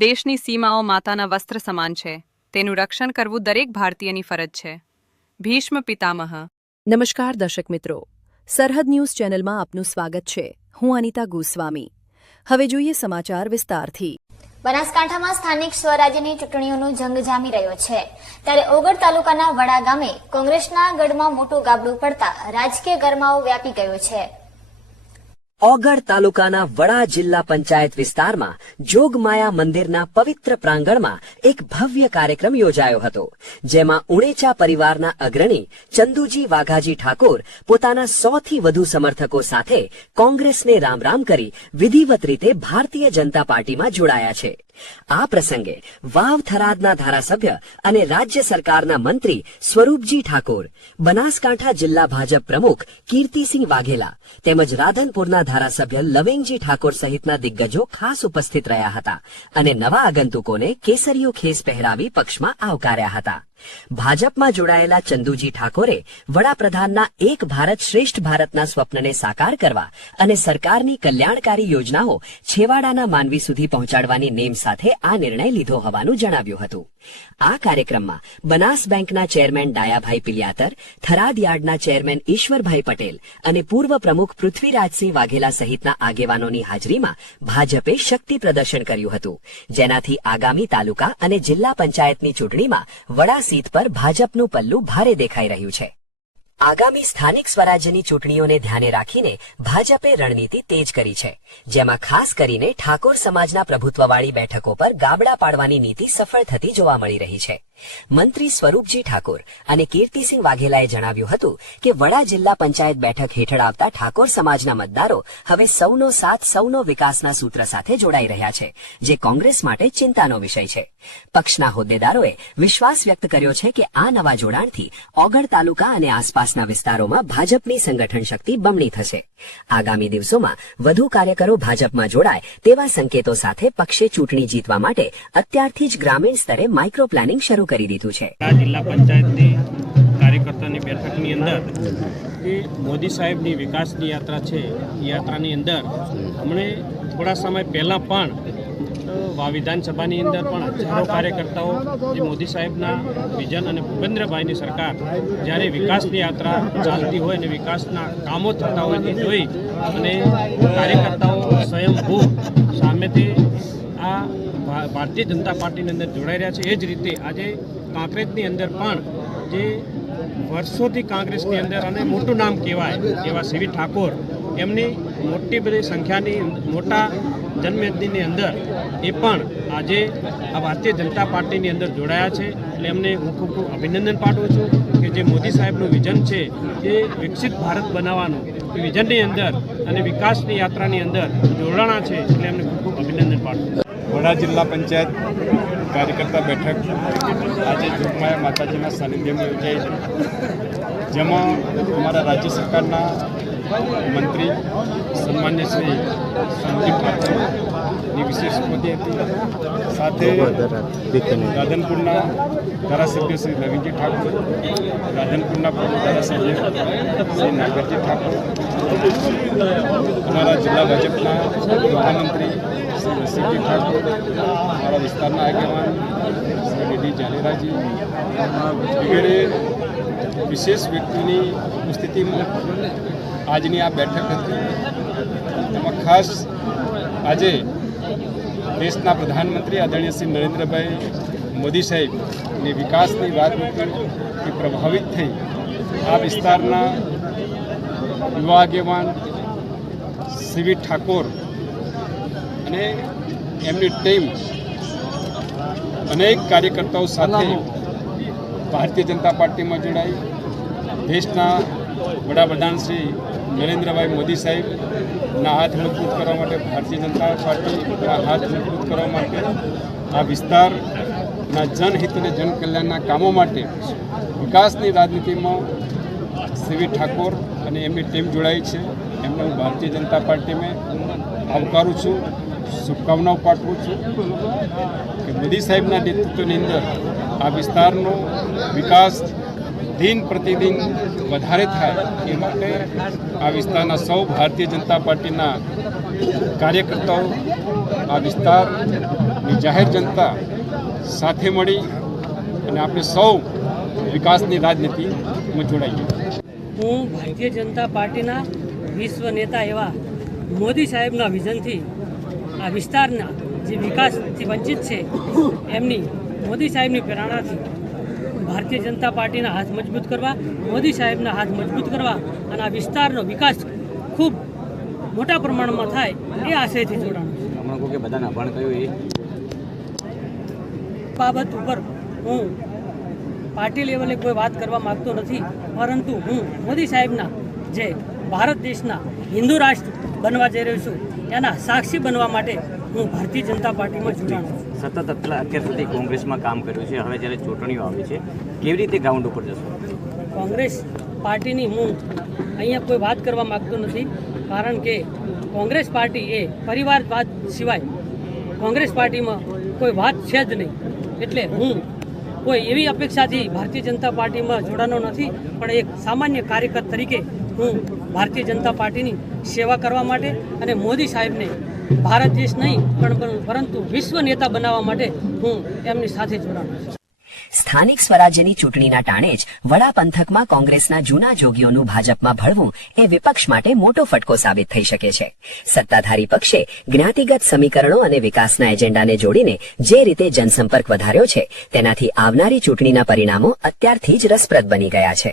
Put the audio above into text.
દેશની સીમાઓ માતાના વસ્ત્ર સમાન છે. તેનું રક્ષણ કરવું દરેક ભારતીયની ફરજ છે. ભીષ્મ પિતામહ. નમસ્કાર દર્શક મિત્રો, સરહદ ન્યૂઝ ચેનલમાં આપનું સ્વાગત છે. હું અનિતા ગોસ્વામી. હવે જોઈએ સમાચાર વિસ્તારથી. બનાસકાંઠામાં સ્થાનિક સ્વરાજ્યની ચૂંટણીઓનો જંગ જામી રહ્યો છે. ત્યારે ઓગળ તાલુકાના વડા ગામે કોંગ્રેસના ગઢમાં મોટું ગાબડું પડતા રાજકીય ગરમાવો વ્યાપી ગયો છે. ઓગળ તાલુકાના વડા જિલ્લા પંચાયત વિસ્તારમાં જોગમાયા મંદિરના પવિત્ર પ્રાંગણમાં એક ભવ્ય કાર્યક્રમ યોજાયો હતો, જેમાં ઉણેચા પરિવારના અગ્રણી ચંદુજી વાઘાજી ઠાકોર પોતાના 100 થી વધુ સમર્થકો સાથે કોંગ્રેસને રામ રામ કરી વિધિવત રીતે ભારતીય જનતા પાર્ટીમાં જોડાયા છે. આ પ્રસંગે વાવ થરાદના ધારાસભ્ય અને રાજ્ય સરકારના મંત્રી સ્વરૂપજી ઠાકોર, બનાસકાંઠા જિલ્લા ભાજપ પ્રમુખ કીર્તિસિંહ વાઘેલા તેમજ રાધનપુરના ધારાસભ્ય લવેંગજી ઠાકોર સહિતના દિગ્ગજો ખાસ ઉપસ્થિત રહ્યા હતા અને નવા આગંતુકોને કેસરીયો ખેસ પહેરાવી પક્ષમાં આવકાર્યા હતા. ભાજપમાં જોડાયેલા ચંદુજી ઠાકોરે વડાપ્રધાનના એક ભારત શ્રેષ્ઠ ભારતના સ્વપ્નને સાકાર કરવા અને સરકારની કલ્યાણકારી યોજનાઓ છેવાડાના માનવી સુધી પહોંચાડવાની નેમ સાથે આ નિર્ણય લીધો હોવાનું જણાવ્યું હતું. આ કાર્યક્રમમાં બનાસ બેંકના ચેરમેન ડાયાભાઈ પિલિયાતર, થરાદ યાર્ડના ચેરમેન ઈશ્વરભાઈ પટેલ અને પૂર્વ પ્રમુખ પૃથ્વીરાજસિંહ વાઘેલા સહિતના આગેવાનોની હાજરીમાં ભાજપે શક્તિ પ્રદર્શન કર્યું હતું, જેનાથી આગામી તાલુકા અને જિલ્લા પંચાયતની ચૂંટણીમાં વડા સીટ પર ભાજપનું પલ્લું ભારે દેખાઈ રહ્યું છે. આગામી સ્થાનિક સ્વરાજ્યની ચૂંટણીઓને ધ્યાને રાખીને ભાજપે રણનીતિ તેજ કરી છે, જેમાં ખાસ કરીને ઠાકોર સમાજના પ્રભુત્વવાળી બેઠકો પર ગાબડા પાડવાની નીતિ સફળ થતી જોવા મળી રહી છે. મંત્રી સ્વરૂપજી ઠાકોર અને કીર્તિસિંહ વાઘેલાએ જણાવ્યું હતું કે વડા જિલ્લા પંચાયત બેઠક હેઠળ આવતા ઠાકોર સમાજના મતદારો હવે સૌનો સાથ સૌનો વિકાસના સૂત્ર સાથે જોડાઈ રહ્યા છે, જે કોંગ્રેસ માટે ચિંતાનો વિષય છે. પક્ષના હોદ્દેદારોએ વિશ્વાસ વ્યક્ત કર્યો છે કે આ નવા જોડાણથી ઓગળ તાલુકા અને આસપાસના વિસ્તારોમાં ભાજપની સંગઠન શક્તિ બમણી થશે. આગામી દિવસોમાં વધુ કાર્યકરો ભાજપમાં જોડાય તેવા સંકેતો સાથે પક્ષે ચૂંટણી જીતવા માટે અત્યારથી જ ગ્રામીણ સ્તરે માઇક્રો પ્લાનિંગ શરૂ કરી દીધું છે. જિલ્લા પંચાયતની કાર્યકર્તાની બેઠકની અંદર મોદી સાહેબની વિકાસની યાત્રા છે. એ યાત્રાની અંદર હમણે થોડા સમય પહેલાં પણ વિધાનસભાની અંદર પણ હજારો કાર્યકર્તાઓ જે મોદી સાહેબના વિઝન અને ભૂપેન્દ્રભાઈની સરકાર જ્યારે વિકાસની યાત્રા ચાલતી હોય અને વિકાસના કામો થતા હોય તે જોઈ અને કાર્યકર્તાઓ સ્વયંભૂ સામેથી આ ભારતીય જનતા પાર્ટીની અંદર જોડાઈ રહ્યા છે. એ જ રીતે આજે કાંકરેજની અંદર પણ જે વર્ષોથી કોંગ્રેસની અંદર અને મોટું નામ કહેવાય એવા સીવી ઠાકોર એમની મોટી બધી સંખ્યાની મોટા જન્મદિનની અંદર એ પણ આજે આ ભારતીય જનતા પાર્ટીની અંદર જોડાયા છે. એટલે એમને હું ખૂબ ખૂબ અભિનંદન પાઠવું છું કે જે મોદી સાહેબનું વિઝન છે એ વિકસિત ભારત બનાવવાનું એ વિઝનની અંદર અને વિકાસની યાત્રાની અંદર જોડાણા છે. એટલે એમને ખૂબ ખૂબ અભિનંદન પાઠવું. વડા જિલ્લા પંચાયત કાર્યકર્તા બેઠક આજે જોગમાયા માતાજીના સાનિધ્યમાં યોજાઈ છે, જેમાં અમારા રાજ્ય સરકારના મંત્રી સન્માન્ય શ્રી સંજીવ ઠાકોરની વિશેષ ઉપસ્થિતિ હતી. સાથે રાધનપુરના ધારાસભ્ય શ્રી લવિંગજી ઠાકોર, રાધનપુરના પ્રમુખ ધારાસભ્ય શ્રી નાગરજી ઠાકોર, અમારા જિલ્લા ભાજપના મહામંત્રી શ્રી રસિકજી ઠાકોર, અમારા વિસ્તારના આગેવાન શ્રી ડીડી જાલેરાજી વગેરે વિશેષ વ્યક્તિની ઉપસ્થિતિમાં આજની આ બેઠક હતી. એમાં ખાસ આજે દેશના પ્રધાનમંત્રી આદરણીય શ્રી નરેન્દ્રભાઈ મોદી સાહેબની વિકાસની રાજનીતિથી પ્રભાવિત થઈ આ વિસ્તારના યુવા આગેવાન સીવી ઠાકોર અને એમની ટીમ અનેક કાર્યકર્તાઓ સાથે ભારતીય જનતા પાર્ટીમાં જોડાઈ દેશના વડાપ્રધાન શ્રી નરેન્દ્રભાઈ મોદી સાહેબના હાથ મજબૂત કરવા માટે, ભારતીય જનતા પાર્ટીના હાથ મજબૂત કરવા માટે, આ વિસ્તારના જનહિત અને જનકલ્યાણના કામો માટે વિકાસની રાજનીતિમાં સીવી ઠાકોર અને એમની ટીમ જોડાઈ છે. એમને હું ભારતીય જનતા પાર્ટીમાં આવકારું છું, શુભકામનાઓ પાઠવું છું કે મોદી સાહેબના નેતૃત્વની અંદર આ વિસ્તારનો વિકાસ દિન પ્રતિદિન વધારે થાય એ માટે આ વિસ્તારના સૌ ભારતીય જનતા પાર્ટીના કાર્યકર્તાઓ આ વિસ્તારની અને જાહેર જનતા સાથે મળી અને આપણે સૌ વિકાસની રાજનીતિમાં જોડાઈએ. હું ભારતીય જનતા પાર્ટીના વિશ્વ નેતા એવા મોદી સાહેબના વિઝનથી આ વિસ્તારના જે વિકાસથી વંચિત છે એમની મોદી સાહેબની પ્રેરણાથી ભારતીય જનતા પાર્ટીના હાથ મજબૂત કરવા, મોદી સાહેબના હાથ મજબૂત કરવા અને આ વિસ્તારનો વિકાસ ખૂબ મોટા પ્રમાણમાં થાય એ આશયથી જોડાણું છું. હમણાં કોઈ કે બધાને અભણ કહ્યું એ બાબત ઉપર હું પાર્ટી લેવલે કોઈ વાત કરવા માગતો નથી, પરંતુ હું મોદી સાહેબના જે ભારત દેશના હિન્દુ રાષ્ટ્ર બનવા જઈ રહ્યો છું એના સાક્ષી બનવા માટે હું ભારતીય જનતા પાર્ટીમાં જોડાણું છું. સતત અત્યાર સુધી કોંગ્રેસમાં કામ કર્યું છે, હવે જ્યારે ચૂંટણીઓ આવી છે કેવી રીતે ગ્રાઉન્ડ ઉપર જશો? કોંગ્રેસ પાર્ટીની હું અહીંયા કોઈ વાત કરવા માગતો નથી, કારણ કે કોંગ્રેસ પાર્ટી એ પરિવારવાદ સિવાય કોંગ્રેસ પાર્ટીમાં કોઈ વાત છે જ નહીં. એટલે હું કોઈ એવી અપેક્ષાથી ભારતીય જનતા પાર્ટીમાં જોડાનો નથી, પણ એક સામાન્ય કાર્યકર તરીકે હું ભારતીય જનતા પાર્ટીની સેવા કરવા માટે અને મોદી સાહેબને ભારત દેશ નહીં પરંતુ વિશ્વ નેતા બનાવવા માટે હું એમની સાથે જોડાણો છું. સ્થાનિક સ્વરાજ્યની ચૂંટણીના ટાણે જ વડા પંથકમાં કોંગ્રેસના જૂના જોગીઓનું ભાજપમાં ભળવું એ વિપક્ષ માટે મોટો ફટકો સાબિત થઈ શકે છે. સત્તાધારી પક્ષે જ્ઞાતિગત સમીકરણો અને વિકાસના એજન્ડાને જોડીને જે રીતે જનસંપર્ક વધાર્યો છે તેનાથી આવનારી ચૂંટણીના પરિણામો અત્યારથી જ રસપ્રદ બની ગયા છે.